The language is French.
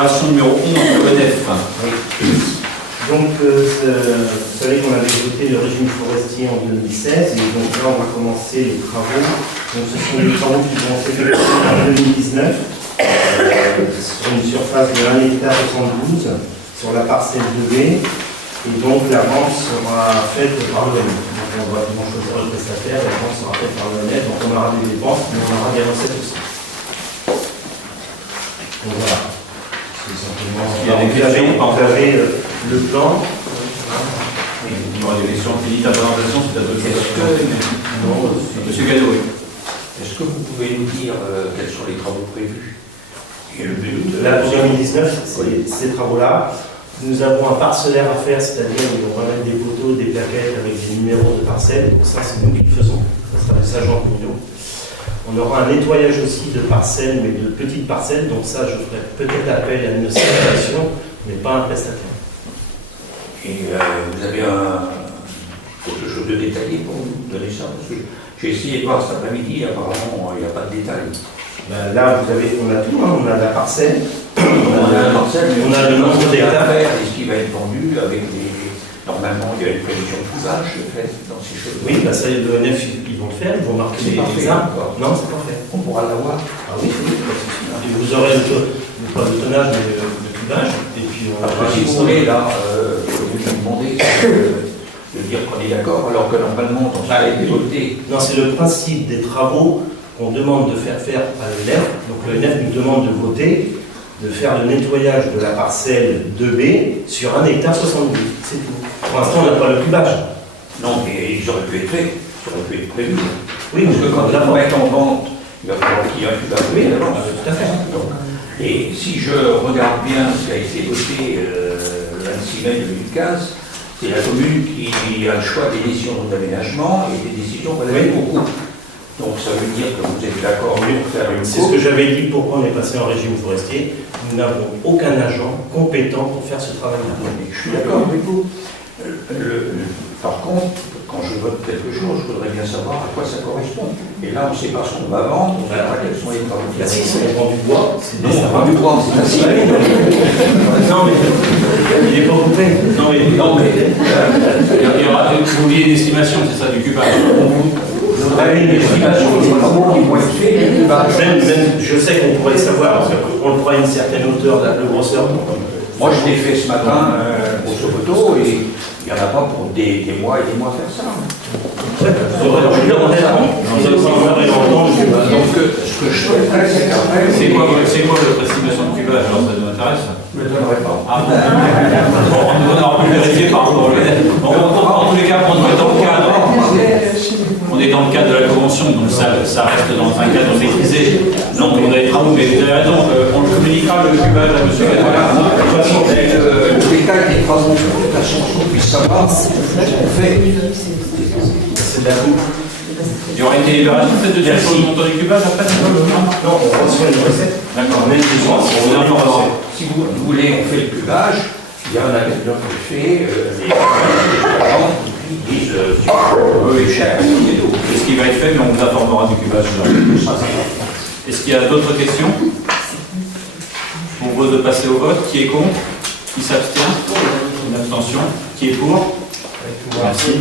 Opération numéro 11 de l'ENF. Oui. Donc, vous savez qu'on avait voté le régime forestier en 2016, et donc là, on va commencer les travaux. Donc, ce sont les travaux qui vont s'effectuer en 2019, sur une surface de 1 hectare 72, sur la parcelle 2B, et donc la vente sera faite par l'ONF. Donc, on choisira le prestataire, la vente sera faite par l'ONF, donc on aura des dépenses, mais on aura des recettes aussi. Donc voilà. Il y a des questions par vous avez le plan. Oui, il y aura des questions. Finis ta présentation, c'est à d'autres questions. Non, Monsieur Gallo, oui. Est-ce que vous pouvez nous dire quels sont les travaux prévus? Et le but là, pour 2019, ces travaux-là, nous avons un parcellaire à faire, c'est-à-dire on va mettre des photos, des plaquettes avec des numéros de parcelles. Donc ça, c'est nous qui le faisons. Ça sera des agents communaux. On aura un nettoyage aussi de parcelles, mais de petites parcelles. Donc ça, je ferai peut-être appel à une certification, mais pas un prestataire. Et vous avez quelque chose de détaillé pour nous donner ça? Parce que j'ai essayé de voir cet après-midi, apparemment, il n'y a pas de détails. Ben là, on a tout, hein. On a la parcelle, On a la parcelle, mais on a le nombre d'hectares. et ce qui va être vendu avec les... Normalement, il y a une prévision de couvage faite dans ces choses. Oui, bah ça, l'ONF, ils vont le faire, ils vont marquer C'est pas les fait arbres. encore. Non, c'est pas fait. On pourra l'avoir. Ah oui, oui, pas de souci. Et vous aurez pas le tonnage, mais le cubage, et puis on Parce aura que si vous voulez, là, vous me demandez de dire qu'on est d'accord, alors que normalement, on a été voté. Non, c'est le principe des travaux qu'on demande de faire à l'ONF. Donc l'ONF nous demande de voter, de faire le nettoyage de la parcelle 2B sur 1 hectare 72. C'est tout. Pour l'instant, on n'a pas le cubage. Non, mais ils auraient pu être faits, ils auraient pu être prévus. Oui, Parce que quand ils vont mettre en vente, il va falloir qu'il y ait un cubage. oui, tout à fait. Donc, et si je regarde bien ce qui a été voté le 26 mai 2015, c'est la commune qui a le choix des décisions d'aménagement et des décisions relatives au coût. Donc ça veut dire que vous êtes d'accord pour faire une C'est ce que j'avais dit, pourquoi on est passé en régime forestier. Nous n'avons aucun agent compétent pour faire ce travail-là. Je suis d'accord avec vous. Par contre, quand je vote quelque chose, je voudrais bien savoir à quoi ça correspond. Et là, on ne sait pas ce qu'on va vendre, on ne sait pas quels sont les travaux. Là, si on vend du bois, c'est Non, on vend du bois, c'est facile. Non, mais il n'est pas coupé. Non, mais il y aura oublié une estimation, c'est ça, du cubage. Je voudrais une estimation des travaux qui vont être faits. Même, je sais qu'on pourrait savoir, parce qu'on le fera à une certaine hauteur, de grosseur. Moi, je l'ai fait ce matin, grosso modo, et il n'y en a pas pour des mois et des mois à faire ça. Vous aurez longtemps. Donc, ce que je souhaiterais, c'est qu'après... C'est quoi votre estimation de cubage? Alors ça nous intéresse. Je ne me donnerai pas. Ah bon, on aura pu vérifier par rapport au l'ENF. En tous les cas, on est dans le cadre. On est dans le cadre de la convention, donc ça reste dans un cadre maîtrisé. Donc on a des travaux, mais vous avez raison, on le communiquera le cubage à M. Voilà, Gattara. de toute façon, le détail des travaux, de toute façon, qu'on puisse savoir ce qu'on fait. C'est de la coupe. Il y aura une délibération peut-être de dire sur le montant du cubage après? Non, on reçoit une recette. D'accord, On a une besoin, on vous informera. Si vous voulez, on fait le cubage, il y a un appel d'offres fait, les gens qui disent c'est cher, C'est ce qui va être fait, mais on vous informera du cubage. Est-ce qu'il y a d'autres questions? On vous propose de passer au vote. Qui est contre? Qui s'abstient? Une abstention. Qui est pour? Merci.